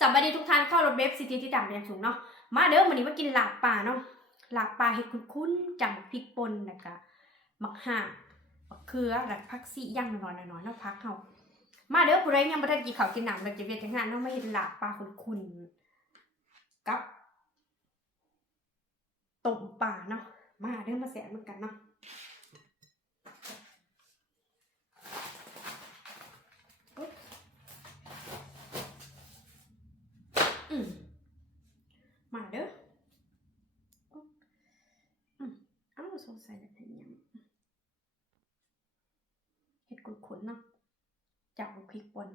สวัสดีทุกท่านเข้ารถเบฟซิตี้ที่ต่างแดนสูงเนาะมาเด้อมื้อนี้มากินลาบปลาเนาะลาบปลาเฮ็ดคุ้นๆจังพริกป่นแล้วก็มักห่าบักเขือแล้วผักซีย่างน้อยๆเนาะผักเฮามาเด้อผู้ใดยังบ่ทันกินข้าวกินน้ำแล้วจะเวียนจังงานเนาะมาเฮ็ดลาบปลาคุ้นๆกับต้มปลาเนาะมาเด้อมาแซ่บเหมือนกันเนาะมาเด้อเอาสงสัยแล้วเป็นหยังเฮ็ดคุ้นๆเนาะจับพริกป่น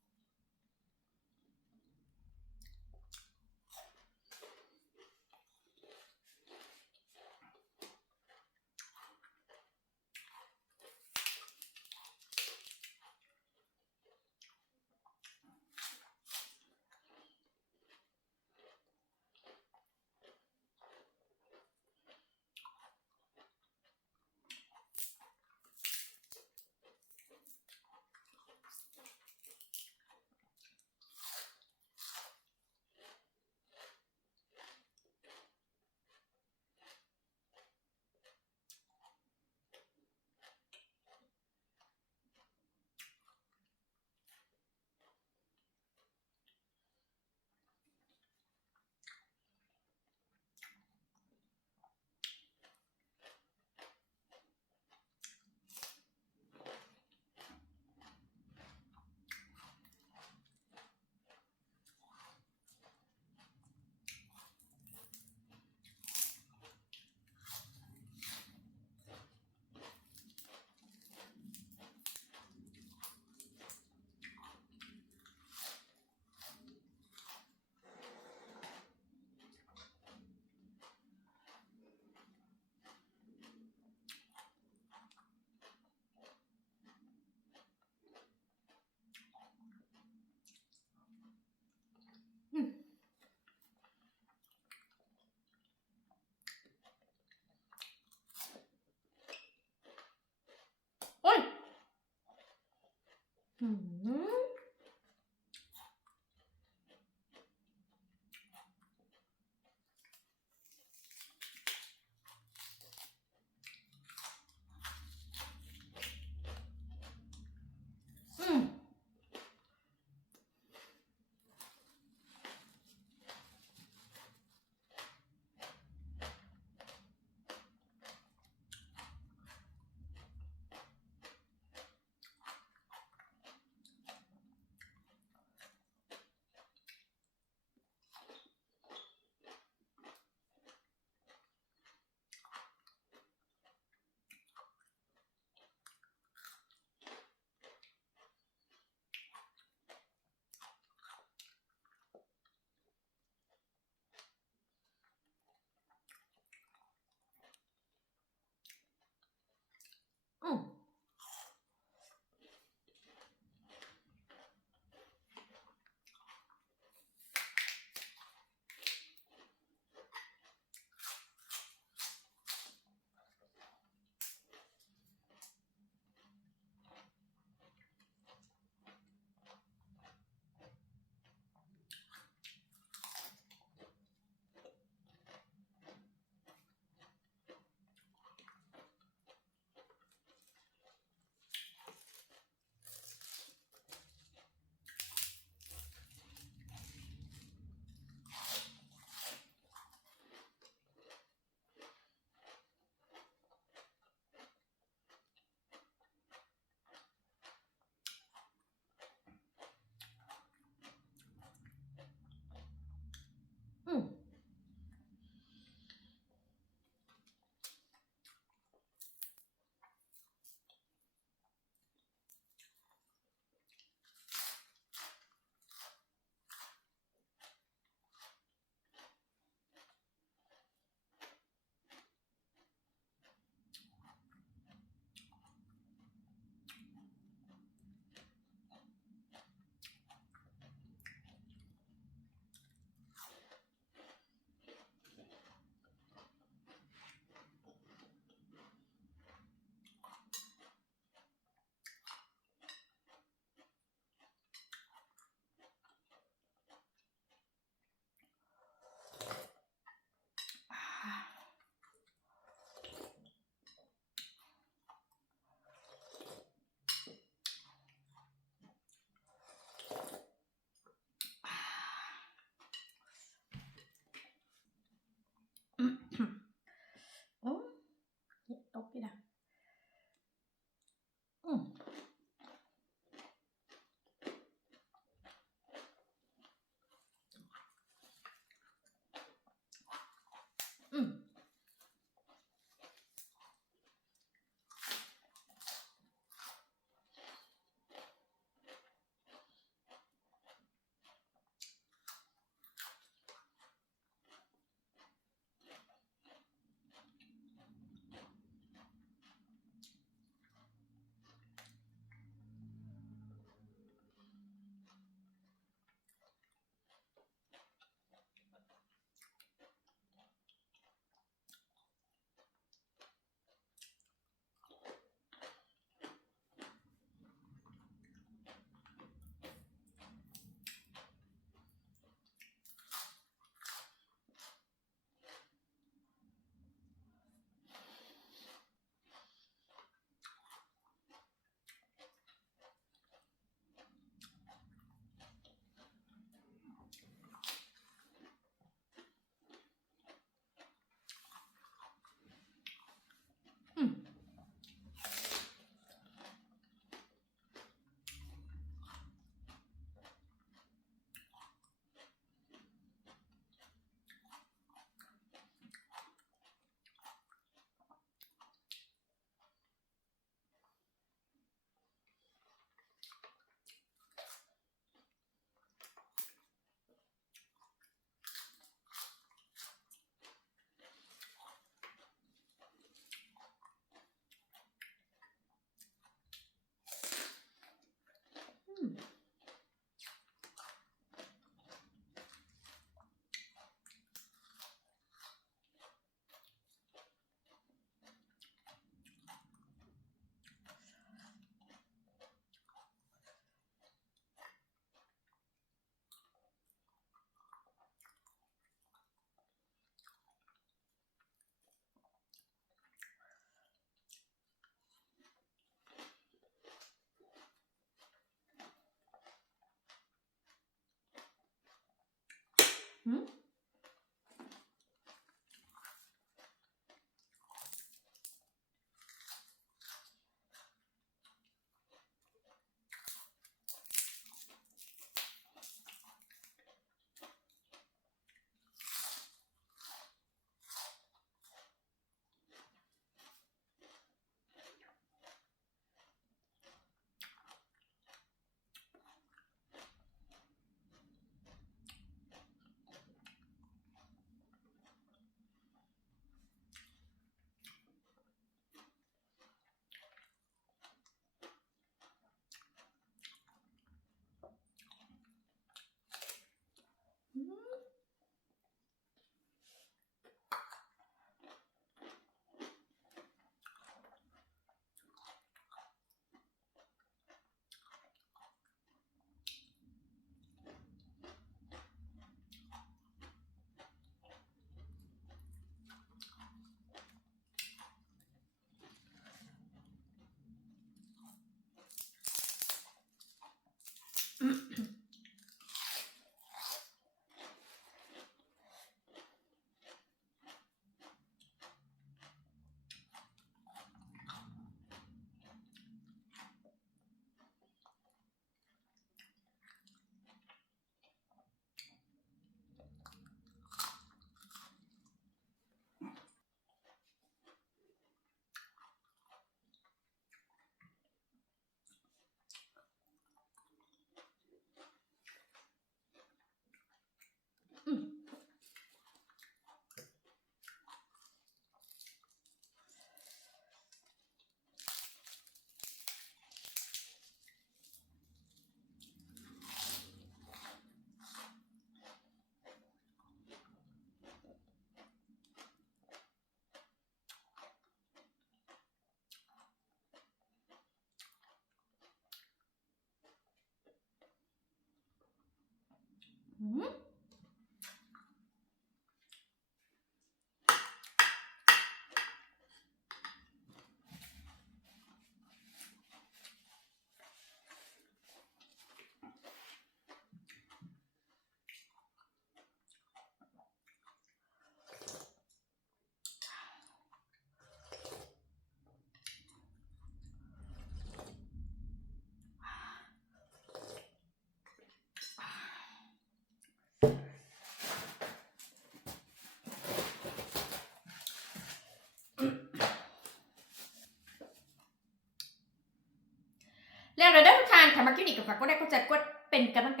แล้วเด้อทุกท่านถ้ามาคลิปนี้ก็ฝากกดไลค์กดแชร์กดเป็นกำลังใ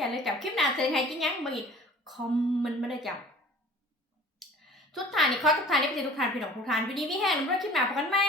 จเลยจ้ะคลิปหน้าเจอกันกินหยังบ่อีกคอมเมนต์มาได้จ้ะทุกท่านนี่ขอทุกท่านได้ไปทุกท่านพี่น้องทุกท่านวันนี้มีแห้งนำด้วยคลิปหน้าพบกันใหม่